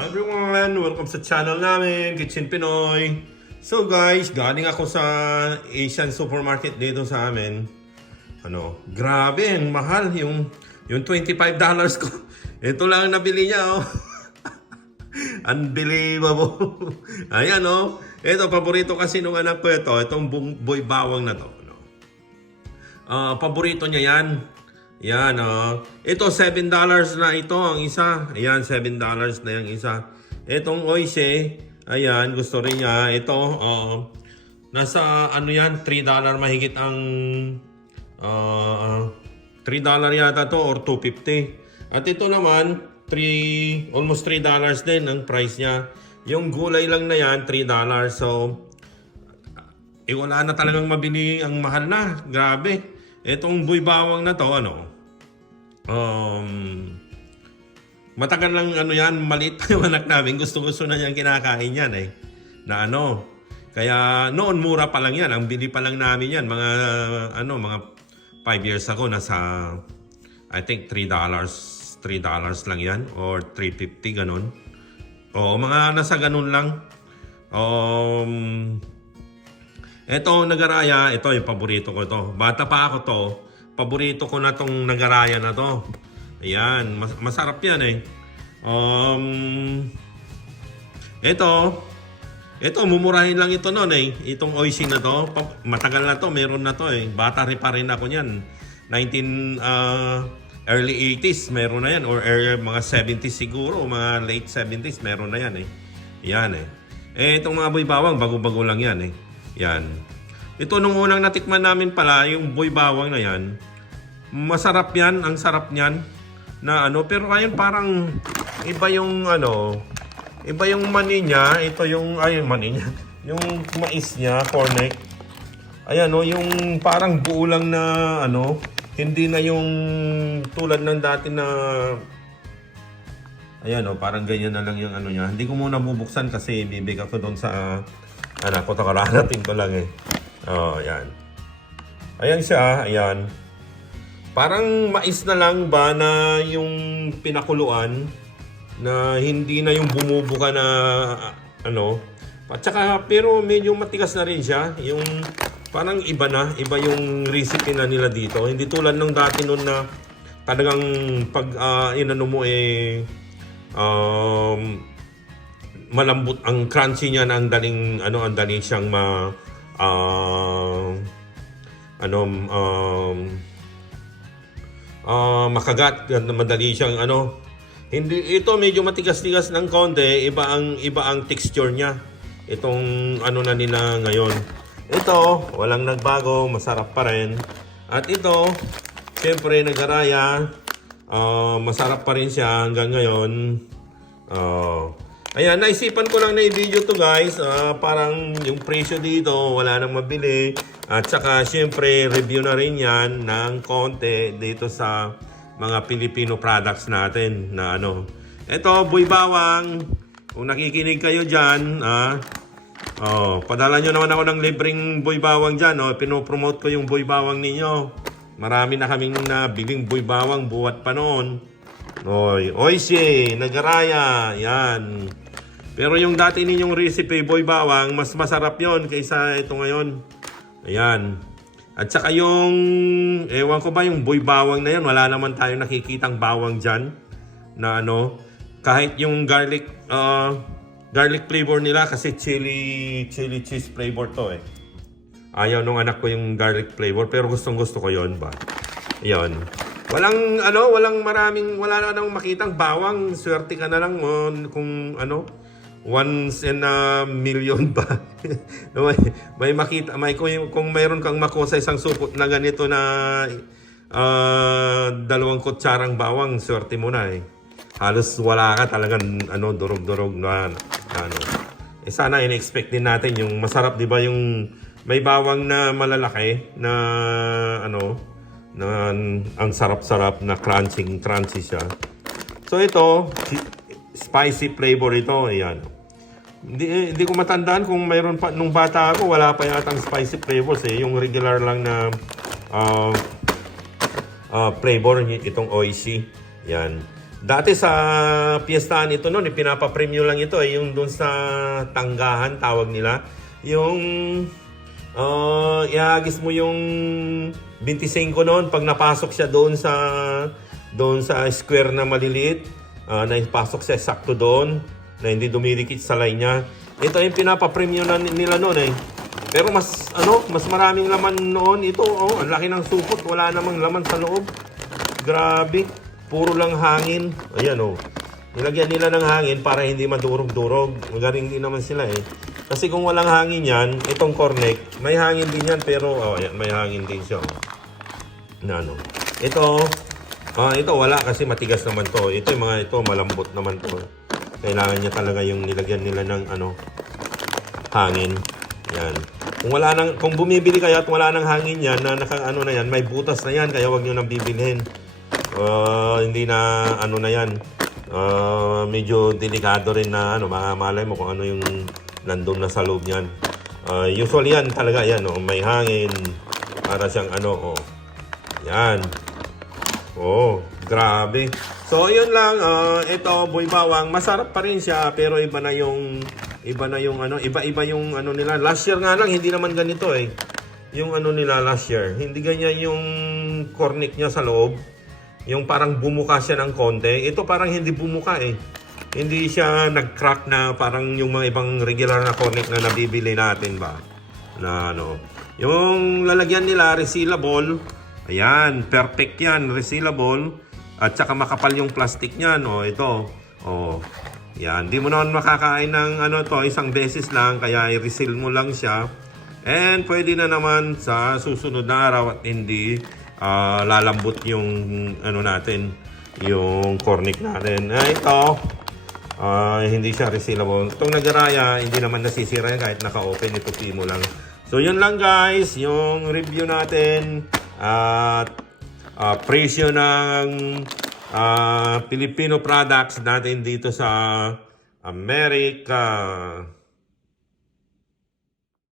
Everyone! Welcome sa channel namin, Kitchen Pinoy. So guys, galing ako sa Asian supermarket dito sa amin. Grabe, ang mahal yung $25 ko. Ito lang ang nabili niya, oh. Unbelievable. Ayan, oh. Ito, paborito kasi nung anak ko ito. Itong boy bawang na to. Paborito niya yan. Yan, ito, $7 na ito ang isa. Ayan, $7 na yung isa. Itong oise, ayan, gusto rin niya. Ito, nasa, $3 mahigit ang, $3 yata to or $2.50. At ito naman, almost $3 din ang price niya. Yung gulay lang na yan, $3. So, wala na talagang mabili, ang mahal na. Grabe. Etong buy bawang na to, matagal lang yan, maliit pa yung anak namin. Gusto na niyang kinakain yan Na Kaya noon mura pa lang yan. Ang bili pa lang namin yan. Mga 5 years ago, nasa, I think $3 lang yan. Or $3.50, ganun. O, mga nasa ganun lang. Ito, nagaraya, ito yung paborito ko to. Bata pa ako to, paborito ko na tong nagaraya na to. Ayan, masarap yan Ito, mumurahin lang ito noon Itong oising na to, matagal na to, meron na to Bata pa rin ako niyan. Early 80s, meron na yan. Or mga 70s siguro, mga late 70s, meron na yan Yan itong mga boy bawang, bago-bago lang yan Yan. Ito nung unang natikman namin pala, yung boy bawang na yan. Masarap yan, ang sarap niyan. Pero ayun parang iba yung iba yung mani niya. Ito yung, mani niya. Yung mais niya, cornet. Ayan yung parang buo lang na hindi na yung tulad ng dati na parang ganyan na lang yung niya. Hindi ko muna bubuksan kasi bibig ako doon sa anak ko, natin ko lang ayan. Ayan siya, ayan. Parang mais na lang ba na yung pinakuluan na hindi na yung bumubuka na At saka, pero medyo matigas na rin siya. Yung parang iba yung recipe na nila dito. Hindi tulad ng dati noon na talagang pag inano mo malambot ang crunchy niya na ang daling siyang makagat, madali siyang hindi ito medyo matigas-tigas ng konti, iba ang texture niya. Itong na nila ngayon. Ito, walang nagbago, masarap pa rin. At ito, siyempre nagaraya, masarap pa rin siya hanggang ngayon. Ayan, naisipan ko lang na i-video to guys. Parang yung presyo dito, wala nang mabili. At saka, syempre, review na rin yan ng konti dito sa mga Filipino products natin na Ito, buy bawang. Kung nakikinig kayo dyan, padala nyo naman ako ng libreng buy bawang dyan. Pinopromote ko yung buy bawang ninyo. Marami na kaming nabiling buy bawang buwat pa noon. Oisye, nagaraya, yan. Pero yung dati ninyong recipe, boy bawang, mas masarap yon kaysa ito ngayon. Ayan. At saka yung, ewan ko ba, yung boy bawang na yan, wala naman tayo nakikitang bawang dyan. Na kahit yung garlic flavor nila, kasi chili cheese flavor to Ayaw nung anak ko yung garlic flavor, pero gustong gusto ko yon ba. Ayan. Wala na nang makitang bawang. Swerte ka na lang kung once in a million ba. may makita, kung mayroon kang makuha sa isang supot na ganito na 2 kutsarang bawang, swerte mo na Halos wala ka talagang durog-durog na sana in-expect din natin yung masarap, di ba, yung may bawang na malalaki na na ang sarap-sarap na crunchy siya. So ito, spicy flavor ito, ayan. Hindi ko matandaan kung mayroon pa nung bata ako, wala pa yatang spicy flavors yung regular lang na flavor itong oishi. Yan. Dati sa piyestahan ito noon, pinapa-premyo lang ito yung doon sa tanggahan tawag nila. Yung ihagis mo yung 25 noon pag napasok siya doon sa square na maliliit, na ipasok siya sakto doon na hindi dumidikit sa line niya. Ito yung pinapa-premyo na nila noon eh. Pero mas maraming laman noon ito. Ang laki ng supot, wala namang laman sa loob. Grabe. Puro lang hangin. Ayan Nilagyan nila ng hangin para hindi madurog-durog. Magaling din naman sila eh. Kasi kung walang hangin yan, itong cornec, may hangin din yan pero ayan, may hangin din siya. Ito wala kasi matigas naman to. Ito malambot naman to. Kailangan niya talaga yung nilagyan nila ng hangin. Yan. Kung bumibili kayo at wala nang hangin yan, na na yan, may butas na yan, kaya wag niyo nang bibilhin. Hindi na na yan. Medyo delikado rin na malay mo kung ano yung nandun na sa loob niyan. Usually yan talaga yan may hangin para siyang yan. Grabe. So yun lang, ito buhay bawang, masarap pa rin siya pero iba yung nila. Last year nga lang hindi naman ganito eh. Yung nila last year, hindi ganyan yung cornec niya sa loob. Yung parang bumuka siya ng konti. Ito parang hindi bumuka eh. Hindi siya nag-crack na parang yung mga ibang regular na cornec na nabibili natin ba. Na Yung lalagyan nila resealable. Ayan, perfect yan, resealable. At saka makapal yung plastic niyan. Ito. Yan, di mo naman makakain ng isang beses lang, kaya i-reseal mo lang siya. And pwede na naman sa susunod na araw at hindi lalambot yung natin, yung cornec natin. Ito, hindi siya resealable. Itong nagaraya, hindi naman nasisira kahit naka-open, itupi mo lang. So yun lang guys, yung review natin at presyo ng Filipino products natin dito sa America.